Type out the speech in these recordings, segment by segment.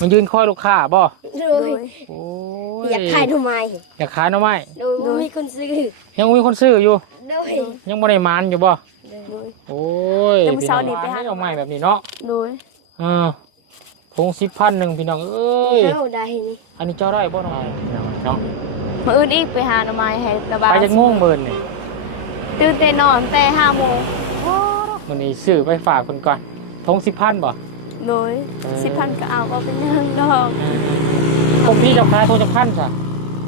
มันยืนคอยลูกค้าบ่โดยโอ้ยอยากขายทำไมอยากขายหน่อไม้โดยมีคนซื้อยังมีคนซื้ออยู่โดยยังบ่ได้มานอยู่บ่โดยโอ้ยแต่มื้อเช้านี้ไปหาหน่อไม้แบบนี้เนาะโดยถุง10,000พี่น้องเอ้ยเข้าได้นี่อันนี้เจ้าได้บ่หน่อยเนาะมื้ออื่นอีกไปหาหน่อไม้ให้ระบายไปจักโมงเบิ่นนี่ตื่นแต่นอนแต่5 โมงมื้อนี้ซื้อไปฝากเพิ่นก่อนถุง10,000บ่โดย10,000ก็เอาก็เป็นเรื่องดอกพวกพี่เจ้าขายถุงจักพันซะ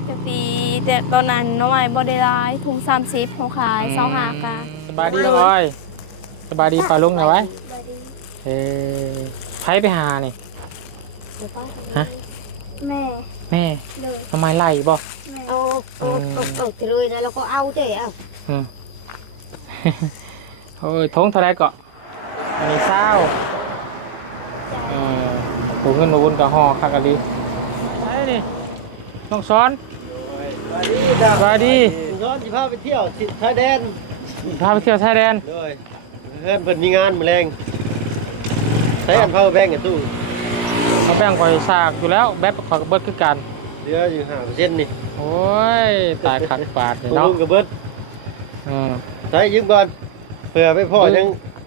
แต่ปีแต่ตอนนั้นหน่อไม้บ่ได้หลายถุง30เขาขาย25กะสบายดีน้อยสบายดีป่าลุงหน่อยไว้ไผไปหานี่ฮะแม่ทำไมไล่บ่เอาไปเลยนะแล้วก็เอาเด้เอาโอ้ยทงเท่าไรก็อันนี้เศร้าถูกเงินมาบุญกับห่อคักกันดีใช่นี่น้องซ้อนสวัสดีซ้อนจะพาไปเที่ยวชายแดนพาไปเที่ยวชายแดนเลยเพื่อนเพิ่นมีงานมื้อแรงใช้อันพาวแบงก์กับตู้เขาแบ่งคอยซากอยู่แล้วแบบคอยกับเบิดคือกันเหลืออยู่5%นี่โอ้ยตายขัดปาดเลยเนาะลุงกับเบิดใช้ยืมก่อนเผื่อไปพ่อยัง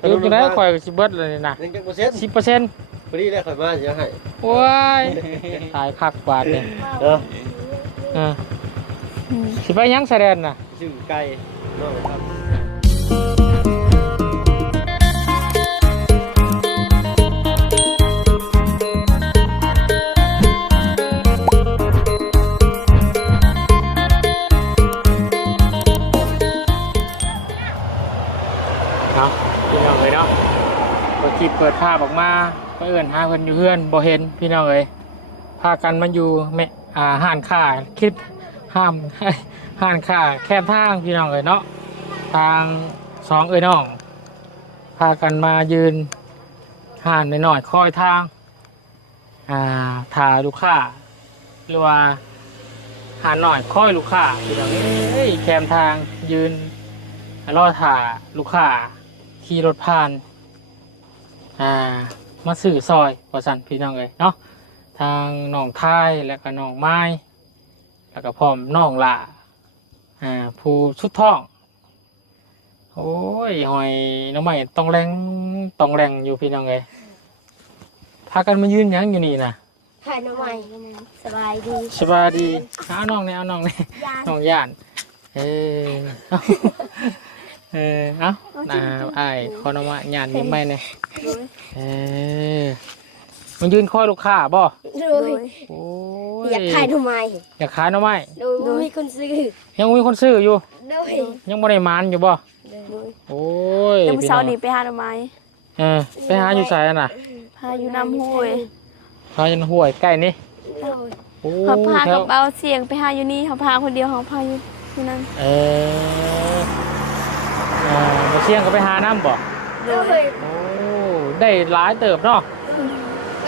ยืมจะได้คอยกับสิเบิดเลยนะยังจัก%10%พอดีแล้วค่อยมาสิให้โอ้ยตายขัดปาดเลยสิไปยังชายแดนน่ะชื่อไก่น้องครับพี่น้องเลยเนาะพอจิตเปิดภาพออกมาก็เอื่นหาเพิ่นอยู่เพื่อนบ่เห็นพี่น้องเลยพากันมาอยู่ห้านค้าคิดห้ามห้านค้าแค่ทางพี่น้องเลยเนาะทางสองน้องพากันมายืนห้านหน่อยคอยทางถ่าลูกค้าหรือว่าห้านหน่อยคอยลูกค้าพี่น้องแคมทางยืนรอถ่าลูกค้าขี่รถผ่านมาสื่อซอยประสันพี่น้องเลยเนาะทางน้องท้ายแล้วก็น้องไม้แล้วก็พร้อมน้องล่ะผู้ชุดท่องโอ้ยหอยน้องใหม่ต้องแรงอยู่พี่น้องเลยพากันมายืนยังอยู่นี่นะขายน้ำใหม่สบายดีเอาน้องเนี่ยน้องย่านเอ้าไอ้คอนมาหยาดยิ้มไม่เนี่ยมันยืนคอยลูกค้าบ่โดยอยากขายทำไมอยากขายหน่อไม้โดยมีคนซื้อยังมีคนซื้ออยู่โดยยังบ่ได้มานอยู่บ่โอ้ยแต่มื้อเช้านี้ไปหาหน่อไม้ไปหาอยู่ไสน่ะหาอยู่น้ำห้วยหาอยู่ห้วยใกล้นี่เขาพากับเบาเสียงไปหาอยู่นี่เขาพาคนเดียวเขาพาอยู่นั่นมาเชียงก็ไปหาน้ำบ่โดยโอ้ได้หลายเติบเนาะ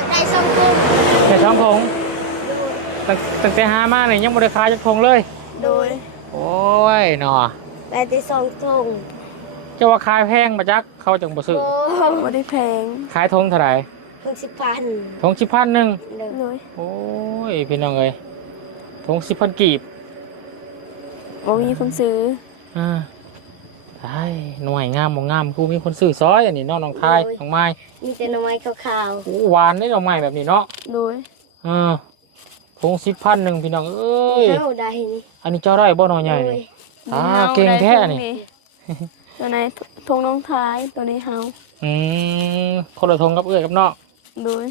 ได้2 ถุงแค่2 ถุงตั้งแต่หามาเนี่ยยังบ่ได้ขายจักถุงเลยโดยโอ้ยเนาะได้แต่2 ถุงเจ้าว่าขายแพงบ่จักเขาจังบ่ซื้อบ่ได้แพงขายถุงเท่าไหร่ถุง10,000ถุง10,000นึงโดยโอ้ยพี่น้องเอ้ยถุง10,000กีบบ่มีคนซื้อใช่หน่วยงามบ่งามกูมีคนซื้อซอยอันนี้น้องไทยน้องไม้มีแต่หน่อไม้ขาวๆหวานได้ดอกไม้แบบนี้เนาะโดยถุง10,000นึงพี่น้องเอ้ยเข้าได้นี่อันนี้เจ้าได้บ่น้อยใหญ่นี่เก่งแท้นี่ตัวไหนทงน้องท้ายตัวนี้เฮาคนละทงกับเอื้อยกับน้องโดย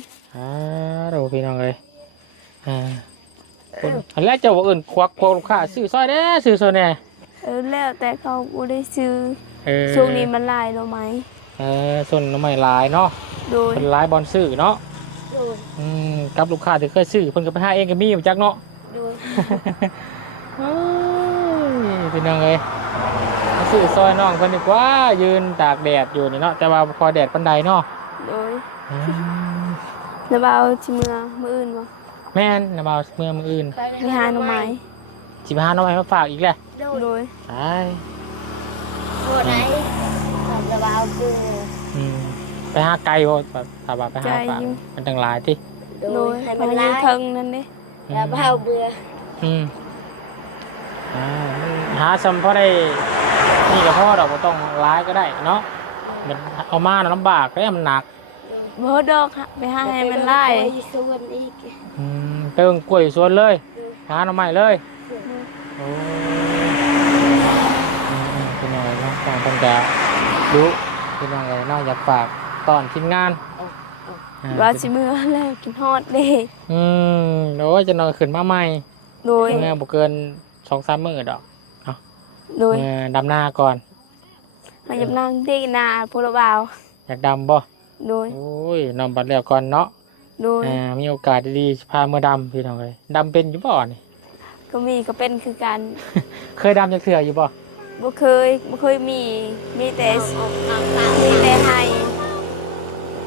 เราพี่น้องเลยอันแรกเจ้าว่าเอิ้นควักลูกค้าซื้อซอยเด้ซื้อซอยแน่แล้วแต่เขาบ่ได้ซื้อช่วงนี้มันลายแล้วไหมส่วนน้ำใหม่ลายเนาะโดยเป็นลายบอลซื้อเนาะกับลูกค้าที่เคยซื้อเพิ่นก็ไปหาเองก็มีอยู่จักเนาะโดยพี่น้องเลยซื้อซอยน้องเพิ่นดีกว่ายืนตากแดดอยู่นี่เนาะแต่ว่าพอแดดปานใดเนาะโดยแล้วบ่าวสิมื้ออื่นบ่แม่นแล้วบ่าวมื้ออื่นไปหาหน่อไม้สิไปหาหน่อไม้มาฝากอีกแหละโดยตัวไหนจะเอาคือไปหาไก่บ่ถ้าว่าไปหาฝากมันจังหลายติ โดยให้ พ มัน อ ลา ยื ย เทิงนั่นเด้ อย่าเบาเบื่อ อืมหาซ้ำพอได้นี่ก็พอดอกบ่ต้องร้ายก็ได้เนาะมันเอามาน่ะลำบากแล้วมันหนัก บ่ดอกฮะไปหาให้มันไล่ ไปส่วนอีก เติงกล้วยสวนเลยหาหน่อไม้เลยโอ้เป็นยังไงเนาะต่างคนจะรู้เป็นยังไงเนาะอยากฝากตอนทีมงาน ว่าสิมื้อแล้วกินฮอดเด้ โอ้ยจะนอนขึ้นมาใหม่ โดย เมื่อบ่เกิน2-3 มื้อดอก โดย ดำนาก่อน มายับนางเด็กนาพลบ่าว อยากดำบ่ โดย โอ้ยนอนบัดแล้วก่อนเนาะ โดย มีโอกาสดีๆพาเมื่อดำพี่น้องเลยดำเป็นอยู่บ่นี่ ก็เป็นคือกัน เคยดำจากเถื่ออยู่บ่ บ่เคยมีแต่ ออกตาม มีแต่ให้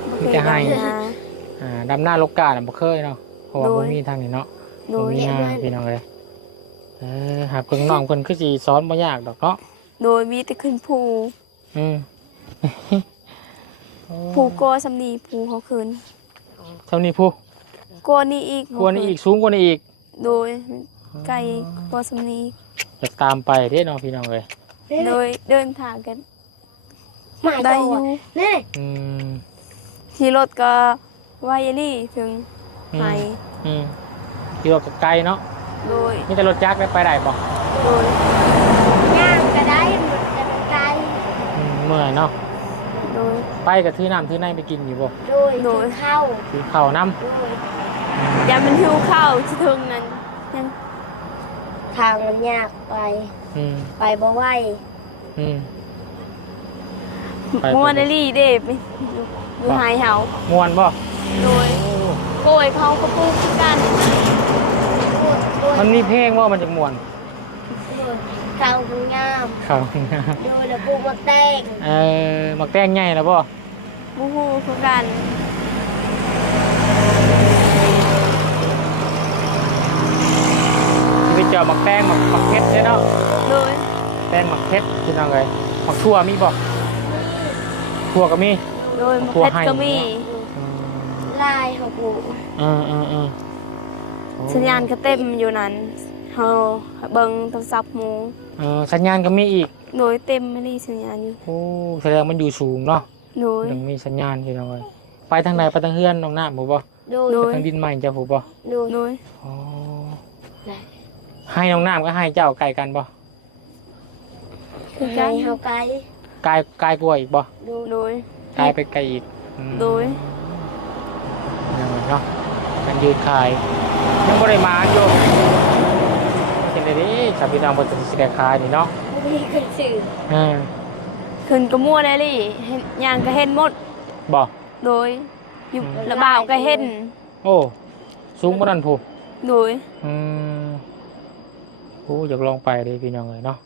บ่เคย มีแต่ให้ ดำนา ดำหน้าลกกาบ่เคยเนาะเพราะว่า โดย บ่มีทางนี้เนาะ โด บ่ ย มีหน้าพี่น้องเลยหากเพิ่นน้องเพิ่นคือสิสอนบ่ยากดอกเนาะ โดยมีแต่ขึ้นภู อืม ภูโกสำนีภูเขาขึ้น เท่านี้ผู้ โกนี่อีก กว่านี้อีกสูงกว่านี้อีก โดยไกลโกสำนี จะตามไปเด้เนาะพี่น้องเลย โดยเดินทางกัน มา ได้ ได้ อ อยู่ ยู่นี่ อืม ขี่รถก็ไวลี่ถึงไห้ ขี่รถก็ไกลเนาะ โดย มีแต่รถจักรไปได้บ่ โดย ย่างก็ได้มันจะไกล เมื่อยเนาะ โดย ไปก็ถือน้ำถือในไปกินอยู่บ่ โดยเข้า ถือข้าวน้ำ โดย ยามมันหิวข้าวที่ถึงนั้นยัง ทางมันยากไป อืม ไปบ่ไหว อืม ไป มัวนาลี่เด้ไปอยู่หายเฮา ม่วนบ่ โดยโกยเขากระปุกคือกัน มันมีเพลงว่ามันจะม่วน เข้ามันงาม ครับ โดยแล้วปลูกมะแตง มักแตงใหญ่แล้วบ่ บูฮูคือกัน สิไปเจาะมักแตงมักเพชรเด้เนาะ โดย แตงมักเพชรพี่น้องเอ้ยมักทั่วมีบ่ทั่วก็มี โดย ครัว เพชร ให้ ก็มี ลายของปลูก สัญญาณก็เต็มอยู่นั้นเฮาเบิ่งโทรศัพท์หมู สัญญาณก็มีอีก โดยเต็มไม่ได้สัญญาณอยู่ โอ้แสดงมันอยู่สูงเนาะ โดย ยังมีสัญญาณพี่น้องเอ้ยไปทางใดไปทางเฮือนน้องน้ำบ่บ่ โดย โด ไป ย ทางดินใหม่เจ้าผู้บ่ โดย โดย อ๋อให้น้องน้ำก็ให้เจ้าไก่กันบ่ คือ ให้ กัน เฮาไกล ไก่กลัวอีกบ่ โดย โดย ไก่ไปไก่อีก โดย ยังไงเนาะมันยืนขายยังบ่ได้มาอยู่เป็นไดดิชาวพี่น้องบ่จะสิได้ขายนี่เนาะ บ่มีคนซื้อ ขึ้นก็มั่วได้เลยเห็นย่างก็เห็นหมด บ่ โดยอยู่ระบ่าวก็เห็น โอ้สูงบ่นั่นผู้ โดย โอ้อยากลองไปเลยพี่น้องเอ้ยเนาะ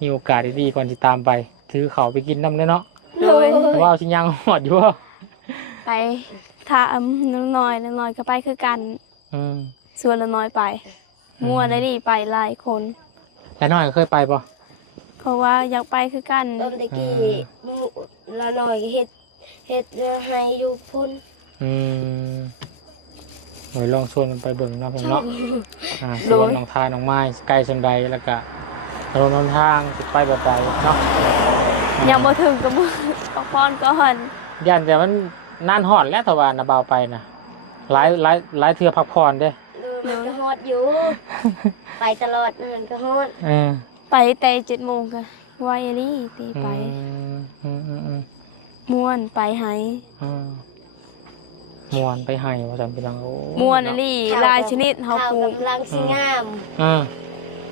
มีโอกาสดีๆก่อนสิตามไปถือเขาวไปกินน้ำเด้อเนาะ โดย แต่ว่าเอาสิยังหอดอยู่บ่ ไปถ้าน้อยก็ไปคือกัน ส่วนละน้อยไป มั่วได้ดิไปหลายคน แต่น้อยก็เคยไปบ่ เพราะว่าอยากไปคือกัน ต้นตะกี้หมู่ละหน่อยเฮ็ดให้อยู่พุ่น หน่วยลองชวนกันไปเบิ่งเนาะผมเนาะสวนหนองทาหนองไม้ไกลสันใดแล้วก็ถนนหนทางสิไปแบบใดเนาะ ยังบ่ถึงกับมือก็ป้อนก่อน ย่านแต่มันนานฮอดแล้วถ้าว่าน่ะบ่าวไปน่ะหลายเทื่อพักผ่อนเด้ มันก็ฮอดอยู่ ไปตลอดนั่นก็ฮอด ไปแต่7 โมงก็ไวลี่ตีไปม่วนไปไห ม่วนไปให้ว่าซั่นพี่น้องโอ้ ม่วนอันนี้หลายชนิดเฮา ข้าว ปลูก กำลังสิงาม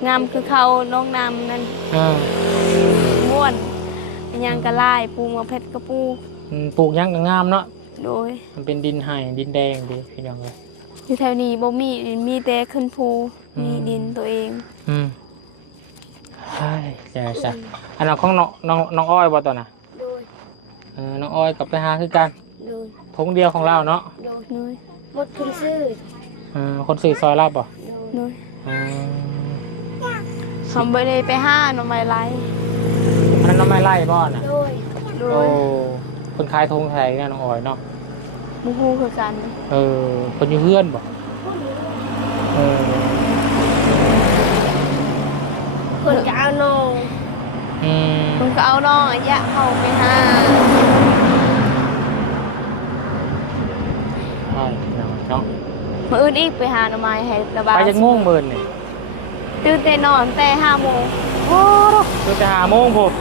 งามคือเขาน้องนำนั่นม่วนเป็นหยังก็ลายปลูกมะเพชรก็ปลูก ปลูกหยังก็งามเนาะ โดย มันเป็นดินไห้ดินแดงดีพี่น้องเอ้ย อยู่แถวนี้บ่มีแต่ขึ้นภูมีดินตัวเอง ใช่ใช่อันนั้นของน้องอ้อยบ่ตัวน่ะ โดย น้องอ้อยกับไปหาคือกัน โดย ทงเดียวของเราเนาะ โดย โดย หมดคุณซื้อ คนสื่อซอยรับบ่ โดย อืม ทำไปเลยไปห้าหน่อไม้ไล่ อันนั้นน้องไม้ไล่บ่น่ะ โดย โด โอ้ ย คนขายทงไทยเนี่ยน้องอ้อยเนาะ บ่ฮู้คือกัน คนอยู่เพื่อนบ่เออ เพิ่นก็เอาน้อง เพิ่นก็เอาน้องอะยะเข้าไปหา ใช่เนาะ มื้ออื่นอีกไปหาหน่อไม้ให้ระบาย ไปจักโมงเบิ่นนี่ ตื่นแต่นอนแต่5 โมง โอ้คือจะหาโมงพุ่น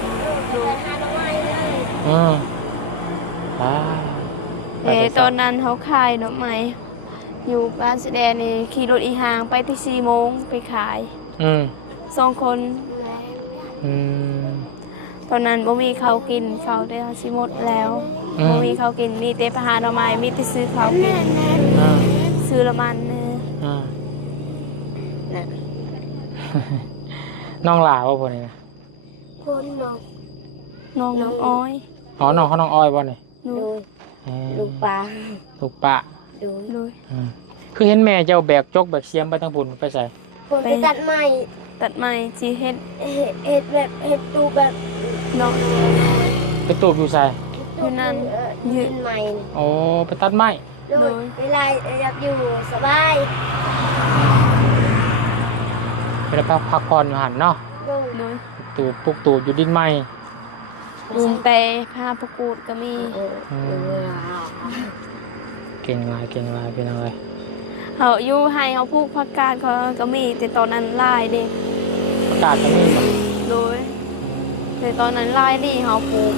หาน้องไม้เลย อ่า ตอนนั้นเขาขายหน่อไม้อยู่บ้านแสดงนี่ขี่รถอีหางไปที่4 โมงไปขาย 2 คน อืม ตอนนั้นบ่มีข้าวกินข้าวได้สิหมดแล้วบ่มีข้าวกินมีแต่ไปหาหน่อไม้มีแต่ซื้อข้าวกิน อ่า ซื้อละมัน อ่า น่ะ น้องหลาบ่พุ่นนี่นะ คนน้อง น้องอ้อย อ๋อน้องเขาน้องอ้อยบ่นี่ ดู ลูกปลา ลูกปะ ดู ดู คือเห็นแม่เจ้าแบกจกแบกเสียมไปทางพุ่นไปใส่ คนไปตัดไม้ ตัดไม้สิเฮ็ด เฮ็ดแบบเฮ็ดตูแบบ น้อง ไปตูบอยู่ใส่ อยู่นั่น ยืนไม้ โอ้ไปตัดไม้ โดยเวลาอยากอยู่สบาย ไปพักผ่อนอยู่หันเนาะ โดย ดู ตูบปลูกตูบอยู่ดินไม้ ลุงแต่ผ้าประกูดก็มี เก่งหลายเป็นอะไร เขาอยู่ให้เขาปลูกผักกาดก็มีแต่ตอนนั้นลายเด็ก ประกาศก็มีบ่ โดยแต่ตอนนั้นลายนี่เขาปลูก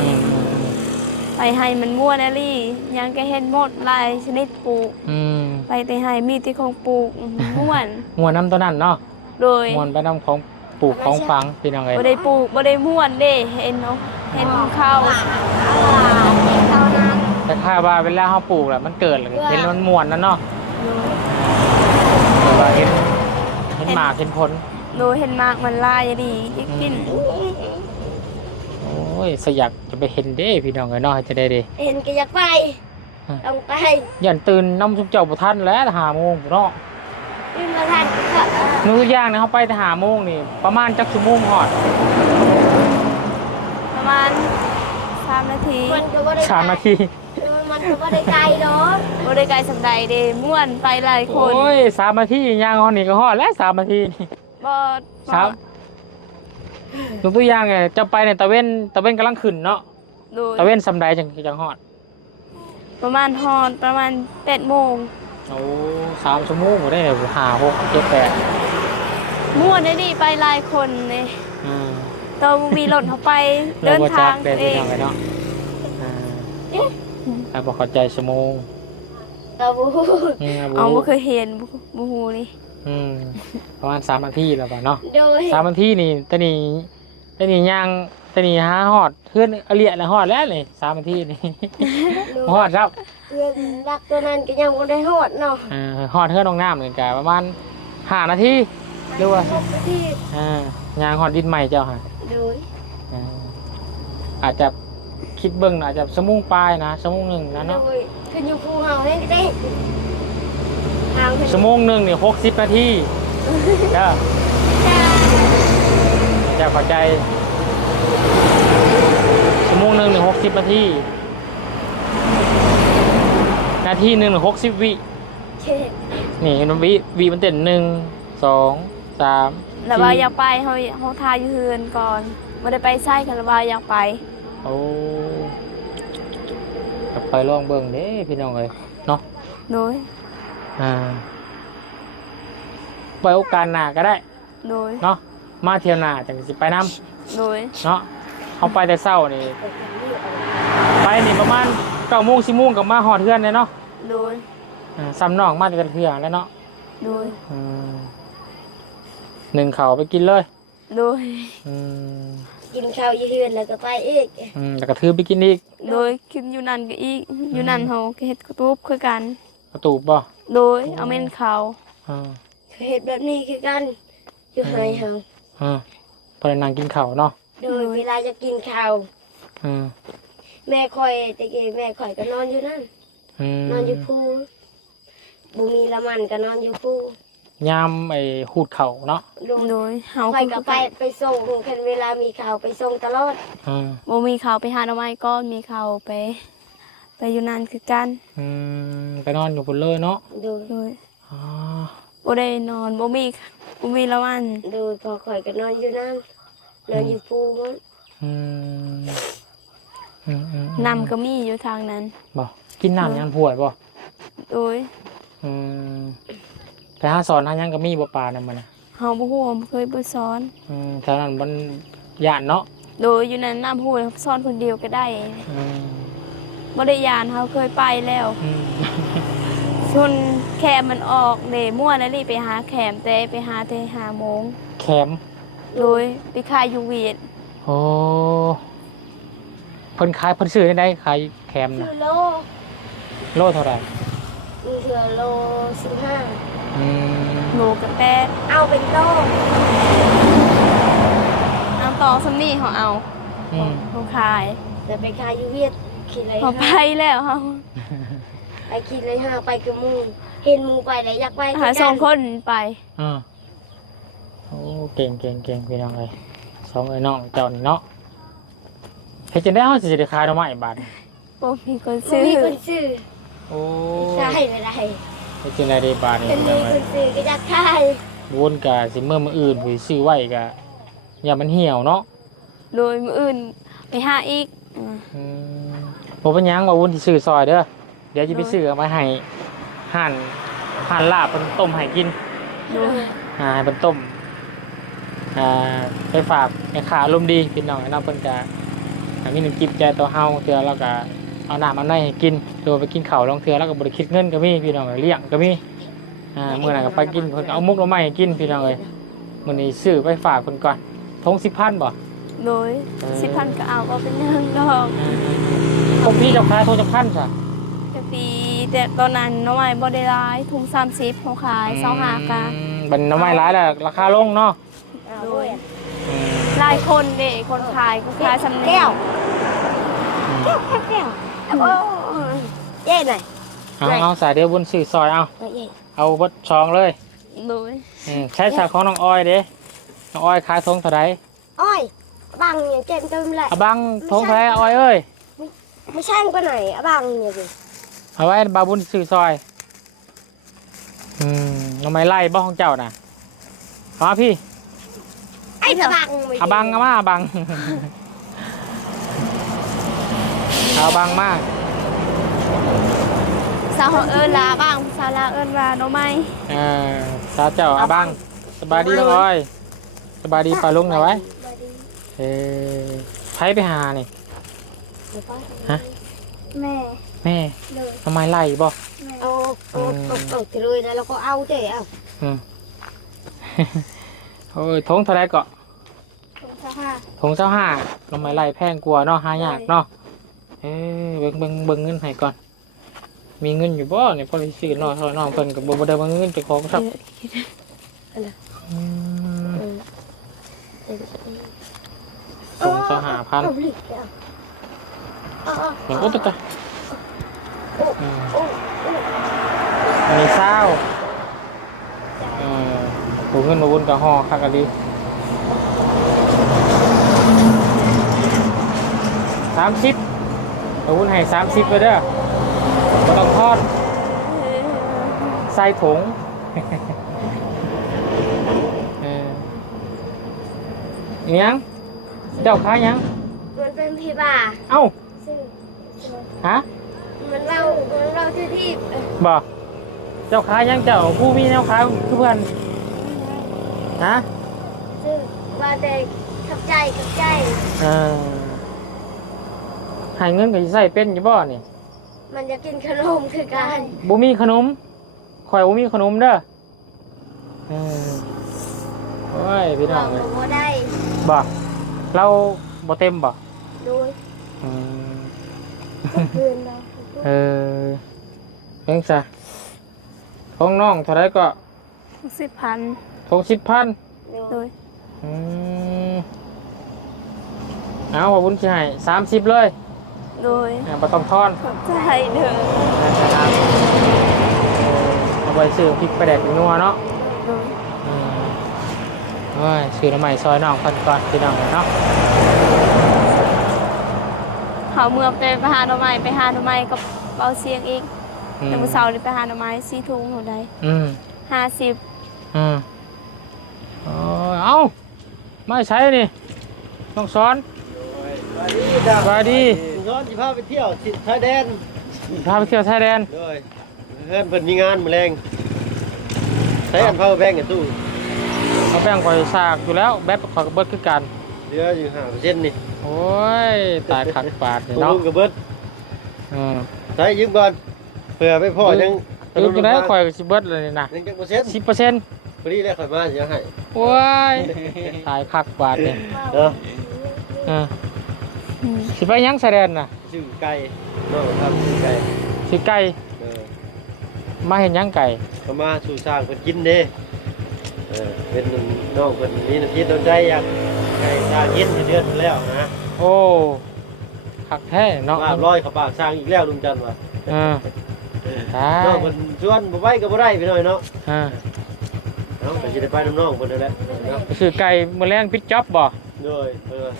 อืม ไปให้มันมั่วแน่ลี่ยังก็เห็นหมดลายชนิดปลูก อืม ไปแต่ให้มีที่ของปลูกม่วน มวนน้ำตัวนั้นเนาะ โดย มวนไปน้ำของปลูกของฟังเป็นยังไง บ่ได้ปลูกบ่ได้ม่วนเด้เห็นเนาะเห็นข้าว เท่านั้น แต่ถ้าว่าเวลาเขาปลูกแหละมันเกิดเลยเห็นมันมวนนั่นเนาะ โดย แต่ว่าเห็นหมากเห็นผล โดยเห็นมากมันลายดีอีกกิน โอ้ยสยักจะไปเห็นเด้พี่น้องไอ้น้อยจะได้เด้ เห็นก็อยากไปต้องไป ยันตื่นน้ำซุปเจ้าบุทันแล้วหาโมงเนาะ ขึ้นมาทันก็ นึกอย่างนะเขาไปแต่หาโมงนี่ประมาณจักชั่วโมงหอด ประมาณ3 นาที มันก็บ่ได้ 3 นาที มันก็บ่ได้ไกลเนาะ บ่ได้ไกลสำใดเด้ม่วนไปหลายคน โอ้ย3 นาทีย่างหอดนี่ก็หอดแล้ว3 นาทีนี่ บ่ ครับยกตัวอย่างไงจะไปในตะเว้นกำลังขึ้นเนาะ โดย ตะเว้นสำใดจังหอด ประมาณฮอนประมาณ8 โมง โอ้3 ชั่วโมงบ่ได้เลย5 6 7 8 ม่วนได้ดีไปหลายคนเลยตอนมีรถเขาไปเดินทาง เดิน เอง ทางไปเนาะแล้วบอกเข้าใจชั่วโมง ก็บ่ฮู้ เอาบ่เคยเห็นบ่ฮู้นี่ ประมาณ3 นาทีแล้วป่ะเนาะ โดย 3 นาทีนี่ตอนนี้ย่างตอนนี้หาฮอดเพื่อนอเลียแล้วฮอดแล้วนี่3 นาทีนี่ ฮอดครับ เพื่อนรักตัวนั้นก็ยังบ่ได้ฮอดเนาะ ฮอดเพื่อนน้องน้ำนี่ก็ประมาณ5 นาทีหรือว่า 6 นาที ย่างฮอดดินใหม่เจ้าค่ะ โดย อาจจะคิดเบิ่งอาจจะชั่วโมงปลายนะชั่วโมงหนึ่งนะ โด เนาะ ยขึ้นอยู่ภูเฮาให้ได้ทางขึ้น ชั่วโมงหนึ่งนี่60 นาทีเด้อจะเข้าใจชั่วโมงหนึ่งนี่60 นาทีนาทีหนึ่งนี่60 วิ เช่น นี่เห็นมันวิมันเต้น1 2 3 แล้วว่าอยากไปเฮาทาอยู่เฮือนก่อนบ่ได้ไปไสกันแล้วว่าอยากไป โอ้กลับไปลองเบิ่งเด้พี่น้องเอ้ยเนาะ โดย ไปโอกาสหน้าก็ได้ โดย เนาะมาเที่ยวหน้าจังสิไปน้ โดย ำเนาะเขาไปแต่เช้านี่ไปนี่ประมาณ9 โมง 10 โมงกับมาฮอดเฮือนเลยเนาะ โดย ซ้ำน้องมาแต่เทื่อแล้วเนาะ โดย หนึ่งเขาวไปกินเลย โดย กินข้าวอยู่เฮือนแล้วก็ไปอีก แล้วก็ถือไปกินอีก โดยกินอยู่นั่นก็อีกอยู่นั่นเฮาก็เฮ็ดกระตูบคือกัน กระตูบบ่ โดยเอาเม่นเขาว เฮ็ดแบบนี้คือกันอยู่ให้เฮา พอได้นั่งกินข้าวเนาะ โดยเวลาจะกินข้าว แม่คอยตะกี้แม่คอยก็นอนอยู่นั่นนอนอยู่ภูบ่มีละมันก็นอนอยู่ภู ยามไอ้หูดเข่าเนาะ โดยเฮา คอยก็ไปส่งคันเวลามีข่าวไปส่งตลอด บ่มีเขาวไปหาหน่อไม้ก็มีเขาวไป ไปอยู่นานคือกัน ไปนอนอยู่บนเลยเนาะ โดย โดย อ๋อ บ่ได้นอนบ่มีละวัน โดยพอข่อยก็นอนอยู่นั่นนอนอยู่ภูมัน อืมนำก็มีอยู่ทางนั้น บ่กินน้ำยังป่วยบ่ โดย อืมไปหาสอนหายังก็มีบ่ปลานั่นมันน่ะ เฮาบ่ฮู้เคยไปสอน แถวนั้นมันย่านเนาะ โดยอยู่นั้นน้ำฮู้สอนคนเดียวก็ได้ อืม บ่ได้ยานเฮาเคยไปแล้ว อืม ชนแคมมันออกเดมั่วนั่นนี่ไปหาแคมแต่ไปหาแต่5 โมง แคม โดยไปขายอยู่เวียด โอ้เพิ่นขายเพิ่นซื้อได้ขายแคม คื น่ะ อโล โลเท่าไหร่ มีเถือโล15 อืม โลกับแปด เอาเป็นโล น้ำตองซัมนี่เขาเอา อืม เขาขาย แต่ไปขายอยู่เวียดคิดเลย เขาไปแล้วเขา ไปคิดเลยห้าไปกับหมูเห็นหมูไปเลยอยากไป หา2 คนไป อ่าโอ้เก่งพี่น้องเลยสองไอ้น้องเจ้านี่เนาะเฮ็ดจังได๋เฮาสิได้ขายดอกไม้บาดนี้ โอ้มีคน ซื้ ซื้ อ อ คนซื้อ โอ้ ใช่ไม่ได้ เฮ็ดจังได๋ได้บาดนี้ เป็น พี่น้ มี อง ค เอ้ย นซื้อก็อยากขาย วนกะสิมื้ออื่นผู้ซื้อไว้กะอย่ามันเหี่ยวเนาะ โดยมืออื่นไปหาอีก อืมบ่เป็นหยังว่าวนสิซื้อซอยเด้อเดี๋ยวจะไปซื้อเอามาให้ห่านลาบเพิ่นต้มให้กิน โดย ให้เพิ่นต้มไปฝากให้ขาอารมณ์ดีพี่น้องให้น้องเพิ่นก็มีน้ำจิ้มใจตัวเฮาเทื่อแล้วก็เอาน้ำมาในให้กินตัวไปกินข้าวลองเทื่อแล้วก็บ่ได้คิดเงินก็มีพี่น้องเอ้ยเลี้ยงก็มีมื้อนั้นก็ไปกินเพิ่นก็เอามุกเอาไม้ให้กินพี่น้องเอ้ยมื้อนี้ซื้อไปฝากเพิ่นก่อนทง10,000บ่ โดย10,000ก็เอาก็เป็น1ดอก พวกพี่เจ้าค้าทงจะพันจ้ะ แต่ปีแต่ตอนนั้นน้องใหม่บ่ได้หลายถุง30เขาขาย25กะ บันน้ำไม้ร้ายแล้วราคาลงเนาะ เอาด้วย หลายคนเด้คนขายก็ขายสำเนีย แก้ ง วแก้วโอ้เย่หน่อย เอาสายเดียวบนสื่อซอยเย่ เอาบดช่องเลย โดย ใช้สายของน้องอ้อยเด้น้องอ้อยขายทงเท่าไร อ้อยบังอย่างเจนเติมแหละ เอาบังทงเท่าไรอ้อยเอ้ย ไม่ใช่ไปไหนอะบังเนี่ยสิ เอาไว้บาบุญสื่อซอยน้องไม้ไล่บ้องของเจ้าน่ะมาพี่ ไอ้บัง เอาบังเอามาเอาบัง เอาบังมาก สาวเอิ้นลาบ้างสาวลาเอิ้นว่าน้องใหม่ สาวเจ้าเอาบังสบายดีน้องอ้อยสบายดีปลาลุงหน่อยไว้ไผไปหานี่ฮะ แม่ แม่ทำไมไล่บ่ เอาถือเลยนะแล้วก็เอาเจ๊เอา โอ้ยทงเท่าไรเกาะ ถุง25 ทง25ทำไมไล่แพงกลัวาเนาะหายากเนาะเบิ่งเงินให้ก่อนมีเงินอยู่บ่เนี่ยพอสิซื้อน้องน้องเพิ่นก็บ่ได้ว่าเงินเจ้าของครับทง25,000โอ้ตะอันนี้เศร้าถูกเงินมาวนกับห่อคักอะดี30มาวนให้30ไปเด้อบ่ต้องทอดใส่ถุงยังเจ้าค้ายัง มันเป็นพี่บ่า เอ้าฮะ มันเราที่ บ่เจ้าค้ายังเจ้าผู้มีแนวค้าคือเพื่อนฮะ ซื้อว่าแต่ขับใจ ให้เงินก็สิใส่เป็นอยู่บ่นี่ มันจะกินขนมคือการ บ่มีขนมข่อยบ่มีขนมเด้อโอ้ยพี่น้องเอ้ย บ่ได้ บ่เราบ่เต็มบ่ โดย อืม คืนเรา เพิ่งซะของน้องเท่าไรก็ 10,000 ทง10,000 โดย เอาขอบคุณสิให้30เลย โดย บ่ต้องทอน ขอบใจเด้อ นะครับเอาไว้ซื้อพริกปลาแดกนัวเนาะ โดย โอ้ยซื้อน้ำใหม่ซอยน้องเพิ่นก่อนพี่น้องเนาะ เฮ เขาเมื่อไปหาหน่อไม้ไปหาหน่อไม้ก็เบาเสียงอีกแต่มื้อเช้านี่ไปหาหน่อไม้4 ถุงเท่าใด 50 เอ้าไม่ใช่นี่ต้องสอนสวัสดี ย้อนสิพาไปเที่ยวชายแดน พาไปเที่ยวชายแดน เลยเพื่อนเพิ่นมีงานมื้อแรงใช้อันเผาแบงกับตู้ เขาแบ่งข่อยสากอยู่แล้วแบบข่อยกับเบิดคือกัน เหลืออยู่5%นี่ โอ้ยตายขัดปาดเลย ตก เนาะ ลงกับเบิด ใช้ยืมก่อนเผื่อไปพ่อยัง ยืมอยู่ได้ข่อยสิเบิดเลยนี่นะ ยังจักเปอร์เซ็นต์ 10% พอดีแล้วข่อยมาสิให้ โอ้ยตายขัดปาดเลย เนาะ สิไปยังชายแดนน่ะ ชื่อไก่น้องครับชื่อไก่ สิไก่ เออ มาเห็นยังไก่ ก็มาสู่สร้างเพิ่นกินเด้เป็นน้องเพิ่นมีน้ำจิตน้ำใจอยากไก่สร้างกินเดือนมาแล้วนะ โอ้ขักแท้เนาะ ว่าร้อยเขาปากสร้างอีกแล้วลุงจันทร์ว่า ตา น้องเพิ่นชวนบ่ไปก็บ่ได้พี่น้อยเนาะ อ่า เนาะก็สิได้ไปน้ำน้องเพิ่นนั่นแหละเนาะ คือไก่มื้อแรงปิดจ็อบบ่ โดย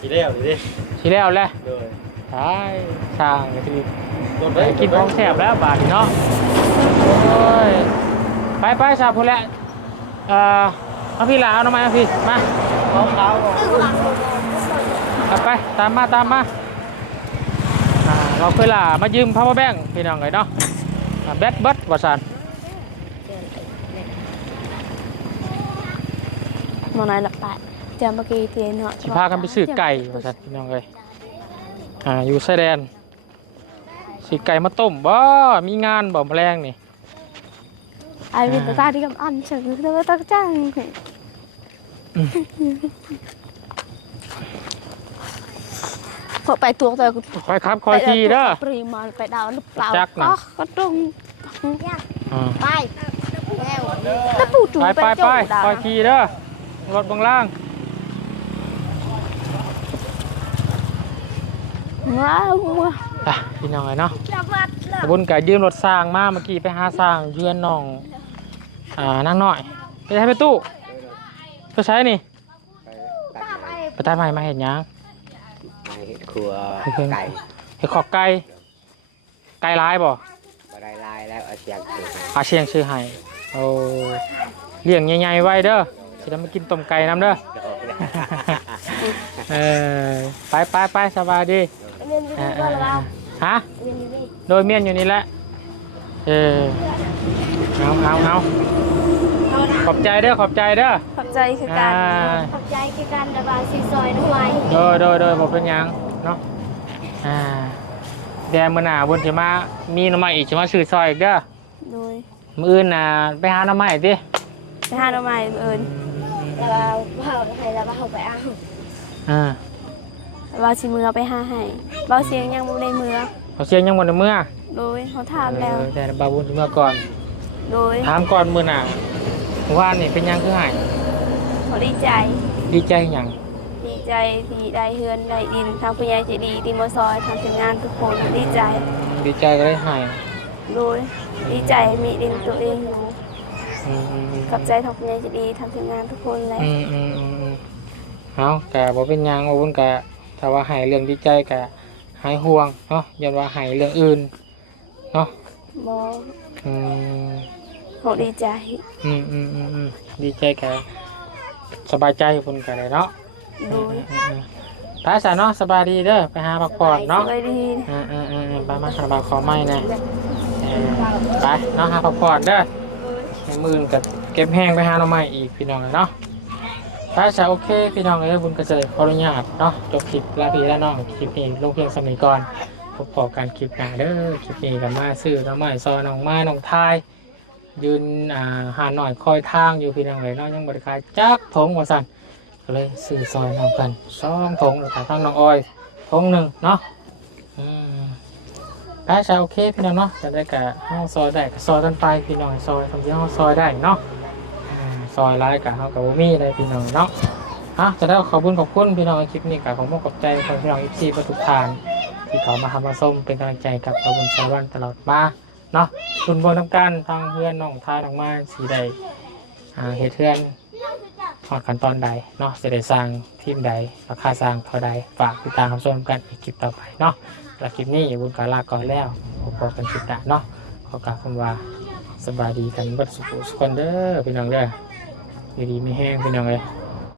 สิแล้วนี่เด้ สิแล้วแหละ โดย ตายสร้างก็สิ โดน ไปกินของแซ่บแล้วบาดนี้เนาะโอ้ยไปๆซะพุ่นแหละเอาพี่หลาเอาหน่อไม้เอาพี่มา ขาวๆก็ ไปตามมาเราเคยล่ะมายืม power bank พี่น้องเลยเนาะแบตเบิดว่าซั่น มอนายละ8เมื่อกี้ที่เนาะ สิพากันไปซื้อไก่ว่าซั่นพี่น้องเลยอยู่ชายแดนซื้อไก่มาต้มบ่มีงานบ่แมลงนี่ ไอ้วินตาที่กำอันเฉยคือตาจ้างพอไปตัวแต่ ไปครับคอยทีเด้อ ปริมาณไปดาวหรือเปล่า จักน่ะ ก็ตรง อ่า ไปแล้วปู่จู ไป เป็นโจด คอยทีเด้อรถเบางล่าง ว้าว พี่น้องเลยเนาะบุญกับยืมรถสร้างมาเมื่อกี้ไปหาสร้างเยือนน้องนั่งหน่อยไปให้ไปตู้ก็ใช้นี่ไปตัดใหม่มาเห็นยัง เห็ดครัวไก่ เห็ดขอบไก่ไก่ลายบ่ บะได้ลายแล้วเอาเสียงเกิด อาเชียงชื่อไห้โอ้เลี้ยงใหญ่ๆไว้เด้อจะได้มากินต้มไก่น้ำเด้อไปสบายดี เรียนอยู่นี่ก็แล้ว ฮะ เรียนอยู่นี่ โดยเมียนอยู่นี่แหละเอาขอบใจเด้อ ขอบใจคือการ ขอบใจคือการระบายซีซอยน้ำไม้ โดยบอกเป็นหยังเนาะแดงมือหนาบนจะมามีหน้ำไม้อีกจะมาซื้อซอยอีกเด้อ โดย มืออื่นไปหาหน้ำไม้ดิ ไปหาหน่อไม้เอิญ แล้วเราให้เราไปเอา ว่าสิมือไปหาให้เบาเสียงยังบ่ได้มือ เขาเชียงยังหมดในเมื่อ โดยเขาถามแล้ว แต่บาบุญเมื่อก่อน โดย ถามก่อนมือหนาว่านนี่เป็นยังคือหาย เขาดีใจ ดีใจหยัง ดีใจที่ได้เฮือนได้ดินทางผู้ใหญ่ใจดีที่มาซอยทางทีมงานทุกคนดีใจ ดีใจก็ได้หาย โดยดีใจมีดินตัวเองอยู่กับใจทางผู้ใหญ่ใจดีทางทีมงานทุกคนเลย เอาแกบอกเป็นหยังบาบุญแกถ้าว่าหายเรื่องดีใจแกหายห่วงเนาะอย่าว่าหายเรื่องอื่นเนาะ บอเขาดีใจ ดีใจแกสบายใจคนกันเลยเนาะ โดย ไปสาเนาะสบายดีเด้อไปหาพักผ่อนเนาะ สบายดี ไปมาหาบักขอไม่นะไปเนาะหาพักผ่อนเด้อมื่นกับเก็บแห้งไปหาหน่อไม้อีกพี่น้องเลยเนาะไปสาโอเคพี่น้องเลยบุญกระเจิดขออนุญาตเนาะจบคลิปลาพี่และน้องคลิปนี้ลงเพียงสมัยก่อนพบพอการคลิปหน้าเด้อคลิปนี้กับมาซื้อหน่อไม้ซอยน้องไม้น้องทายยืนหาหน่อยคอยทางอยู่พี่น้องเลยเนาะยังบริการจักทงว่าสั่นก็เลยซื้อซอยน้องกัน2 ทงแล้วก็ทั้งน้องอ้อยทง 1เนาะได้ใช่โอเคพี่น้องเนาะจะได้กับห้องซอยได้กับซอยกันไปพี่น้องซอยทำที่ห้องซอยได้เนาะซอยไล่กับห้องกับบุมี่ได้พี่น้องเนาะจะได้ขอบคุณพี่น้องคลิปนี้กับของมขอบใจของพี่น้อง14ประตูทานที่เขามาทำมาส้มเป็นกำลังใจกับขอบคุณชาวบ้านตลอดมาเนาะคุณบนน้ำกันทางเพื่อนน้องทายน้องมาสีใดเหตุเพื่อนถอดขั้นตอนใดเนาะจะได้สร้างทีมใดราคาสร้างเท่าใดฝากติดตามรับชมกันอีกคลิปต่อไปเนาะ หลักคลิปนี้บุญกาลาก่อนแล้วพอกันคลิปหน้าเนาะขอกล่าวคำว่าสบายดีกันเบิดสุขสุขคนเด้อพี่น้องเด้ออยู่ดีไม่แห้งพี่น้องเลย